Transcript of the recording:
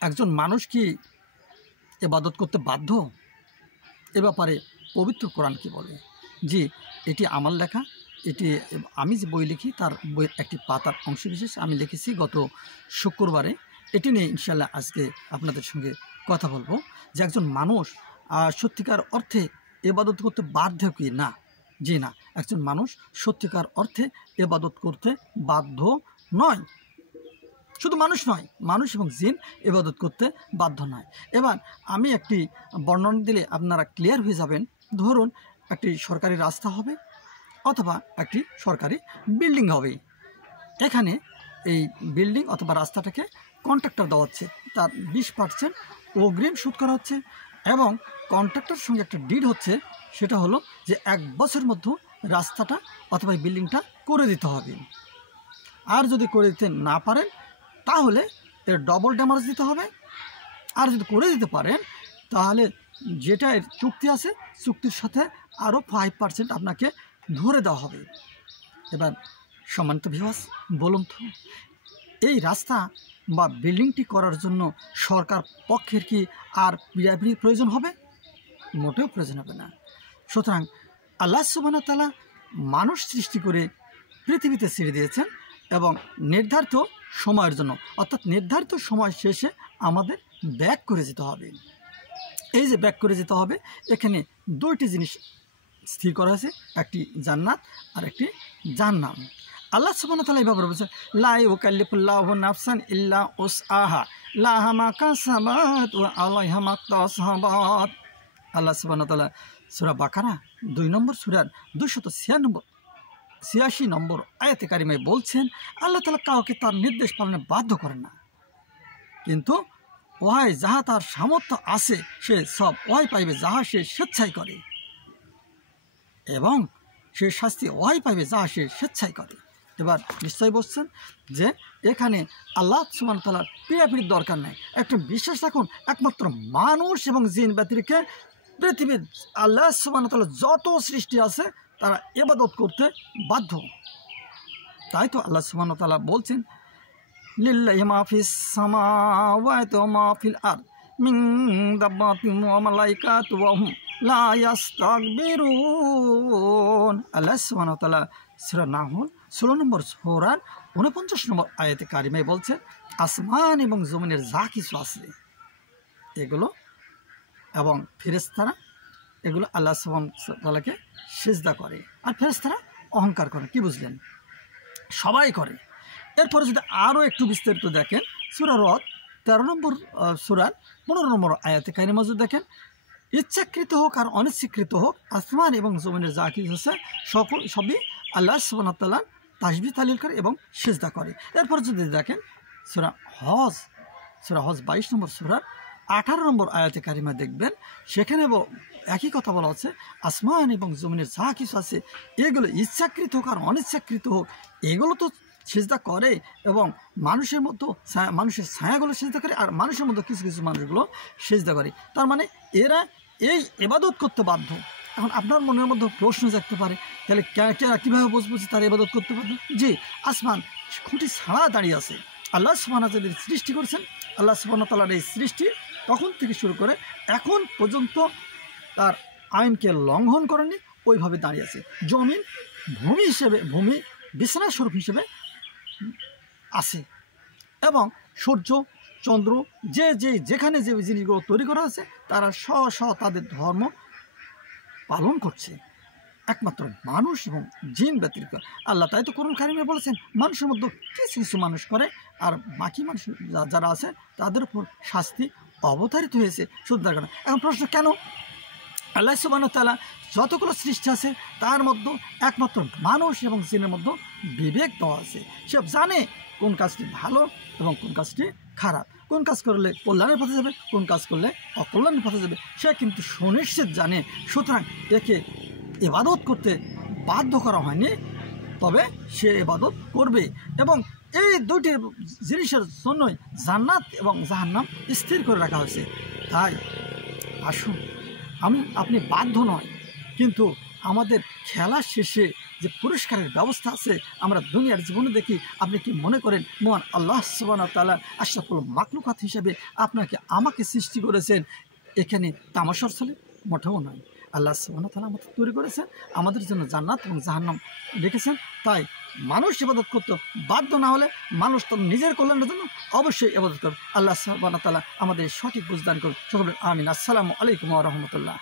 একজন মানুষ কি ইবাদত করতে বাধ্য? এ ব্যাপারে পবিত্র কোরআন কি বলে? জি, এটি আমার লেখা। এটি আমি যে বই লিখি তার বইয়ের একটি পাতার অংশবিশেষ আমি লিখেছি গত শুক্রবারে। এটি নিয়ে ইনশাল্লাহ আজকে আপনাদের সঙ্গে কথা বলবো যে একজন মানুষ সত্যিকার অর্থে ইবাদত করতে বাধ্য কি না। জি না, একজন মানুষ সত্যিকার অর্থে ইবাদত করতে বাধ্য নয়। শুধু মানুষ নয়, মানুষ এবং জিন ইবাদত করতে বাধ্য নয়। এবার আমি একটি বর্ণনা দিলে আপনারা ক্লিয়ার হয়ে যাবেন। ধরুন একটি সরকারি রাস্তা হবে অথবা একটি সরকারি বিল্ডিং হবে। এখানে এই বিল্ডিং অথবা রাস্তাটাকে কন্ট্রাক্টর দেওয়া হচ্ছে, তার 20% অগ্রিম সুদ করা হচ্ছে এবং কন্ট্রাক্টর সঙ্গে একটা ডিড হচ্ছে, সেটা হলো যে 1 বছরের মধ্যে রাস্তাটা অথবা এই বিল্ডিংটা করে দিতে হবে। আর যদি করে দিতে না পারেন তাহলে এর ডবল ড্যামেজ দিতে হবে। আর যদি করে দিতে পারেন তাহলে যেটা এর চুক্তি আছে চুক্তির সাথে আরও 5% আপনাকে ধরে দেওয়া হবে। এবার সম্মানিত ভিউয়ার্স, বলুন তো এই রাস্তা বা বিল্ডিংটি করার জন্য সরকার পক্ষের কি আর পিডাব্লিউডির প্রয়োজন হবে? মোটেও প্রয়োজন হবে না। সুতরাং আল্লাহ সুবহানাহু ওয়া তাআলা মানুষ সৃষ্টি করে পৃথিবীতে ছেড়ে দিয়েছেন এবং নির্ধারিত সময়ের জন্য, অর্থাৎ নির্ধারিত সময় শেষে আমাদের ব্যাক করে যেতে হবে। এই যে ব্যাক করে যেতে হবে, এখানে 2টি জিনিস স্থির করা হয়েছে, একটি জান্নাত আর একটি জাহান্নাম। আল্লাহ সুবহানাহু ওয়া তাআলা এইভাবে বলেছেন, লা ইউকাল্লিফুল্লাহু নাফসান ইল্লা উসআহা লাহা মা কাসাবাত ওয়া আলাইহা মা ইকতাসাবাত। আল্লাহ সুবহানাহু ওয়া তাআলা সূরা বাকারা 2 নম্বর সূরার 286 নম্বর আয়াতে কারিমায় বলছেন, আল্লাহ তাআলা কাউকে তার নির্দেশ পালনে বাধ্য করেন না, কিন্তু ওহাই যাহা তার সামর্থ্য আছে সে সব ওহাই পাইবে যাহা সে স্বেচ্ছায় করে, এবং সে শাস্তি ওহাই পাইবে যাহা সে স্বেচ্ছায় করে। এবার নিশ্চয় বলছেন যে এখানে আল্লাহ সুবহানাহু ওয়া তাআলার পিড়াপিড়ির দরকার নেই। একটা বিশ্বাস রাখুন, একমাত্র মানুষ এবং জিন ব্যতিরেকে পৃথিবীর আল্লাহ সুবহানাহু ওয়া তাআলা যত সৃষ্টি আছে তারা ইবাদত করতে বাধ্য। তাই তো আল্লাহ সুবহানাহু ওয়া তাআলা বলছেন, লিল্লাহি মা ফিস সামাওয়াতি ওয়া মা ফিল আরদ মিন দাব্বাতিন ওয়া মালাইকাতুন ওয়া হুম লা ইস্তাকবিরুন। আল্লাহ সুবহানাহু ওয়া তাআলা সূরা নাহল 16 নম্বর সূরার 49 নম্বর আয়াতে কারিমায় বলছে, আসমান এবং জমিনের যা কিছু আছে এগুলো এবং ফেরেশতারা এগুলো আল্লাহ সুবহানাহু ওয়া তাআলাকে সিজদা করে। আর ফেরেশতারা অহংকার করে। কি বুঝলেন? সবাই করে। এরপরে যদি আরও একটু বিস্তারিত দেখেন, সূরা রদ 13 নম্বর সূরার 15 নম্বর আয়াতে কারিমা যদি দেখেন, ইচ্ছাকৃত হোক আর অনিচ্ছাকৃত হোক আসমান এবং জমিনের যা কিছু আছে সবই আল্লাহ সুবহানাহু ওয়া তাআলা তাসবিহ তাহলিল করে এবং সিজদা করে। এরপর যদি দেখেন সূরা হজ 22 নম্বর সূরার 18 নম্বর আয়াতে কারিমা দেখবেন, সেখানে একই কথা বলা হচ্ছে, আসমান এবং জমিনের যা কিছু আছে এগুলো ইচ্ছাকৃত হোক আর অনিচ্ছাকৃত হোক এগুলো তো সিজদা করে, এবং মানুষের মতো মানুষের ছায়াগুলো সিজদা করে, আর মানুষের মতো কিছু কিছু মানুষগুলো সিজদা করে। তার মানে এরা এই ইবাদত করতে বাধ্য। এখন আপনার মনের মধ্যে প্রশ্ন জাগতে পারে, তাহলে কীভাবে বুঝবো যে তারা ইবাদত করতে বাধ্য? যে আসমান খুঁটি ছাড়া দাঁড়িয়ে আছে, আল্লাহ সুবহানাহু ওয়া তাআলা সৃষ্টি করেছেন, আল্লাহ সুবহানাহু ওয়া তাআলার এই সৃষ্টি তখন থেকে শুরু করে এখন পর্যন্ত তার আইনকে লঙ্ঘন করেনি, ওইভাবে দাঁড়িয়ে আছে। জমিন ভূমি বিছানা স্বরূপ হিসেবে আছে, এবং সূর্য চন্দ্র যেখানে যে জিনিসগুলো তৈরি করা আছে তারা তাদের ধর্ম পালন করছে। একমাত্র মানুষ এবং জিন ব্যতিরিক্ত আল্লাহ তাই তো কোরআন কারিমে বলেছেন, মানুষের মধ্যে কিছু কিছু মানুষ করে আর বাকি মানুষ যারা আছে তাদের উপর শাস্তি অবতারিত হয়েছে শুধু তার কারণে। এখন প্রশ্ন, কেন? আল্লাহ সুবহানাহু ওয়া তাআলা যতগুলো সৃষ্টি আছে তার মধ্যে একমাত্র মানুষ এবং জিনের মধ্যে বিবেক দেওয়া আছে। সে জানে কোন কাজটি ভালো এবং কোন কাজটি খারাপ, কোন কাজ করলে কল্যাণের পথে যাবে, কোন কাজ করলে অকল্যাণের পথে যাবে, সে কিন্তু সুনিশ্চিত জানে। সুতরাং একে ইবাদত করতে বাধ্য করা হয়নি, তবে সে ইবাদত করবে, এবং এই দুটি জিনিসের জন্যই জান্নাত এবং জাহান্নাম স্থির করে রাখা হয়েছে। তাই আসুন, আপনি বাধ্য নয়, কিন্তু আমাদের খেলা শেষে যে পুরস্কারের ব্যবস্থা আছে আমরা দুনিয়ার জীবনে দেখি। আপনি কি মনে করেন মহান আল্লাহ সুবহানাহু ওয়া তাআলা আশরাফুল মাখলুকাত হিসেবে আপনাকে আমাকে সৃষ্টি করেছেন এখানে তামাশার ছলে? মোটেও নয়। আল্লাহ সুবহানাহু ওয়া তাআলা আমাদের তৈরি করেছেন, আমাদের জন্য জান্নাত এবং জাহান্নাম রেখেছেন। তাই মানুষ ইবাদত করতে বাধ্য না হলে মানুষ তার নিজের কল্যাণের জন্য অবশ্যই ইবাদত করবে। আল্লাহ সুবহানাহু ওয়া তাআলা আমাদের সঠিক বুঝদান করুন। সকলে আমিন। আসসালামু আলাইকুম ওয়া রাহমাতুল্লাহ।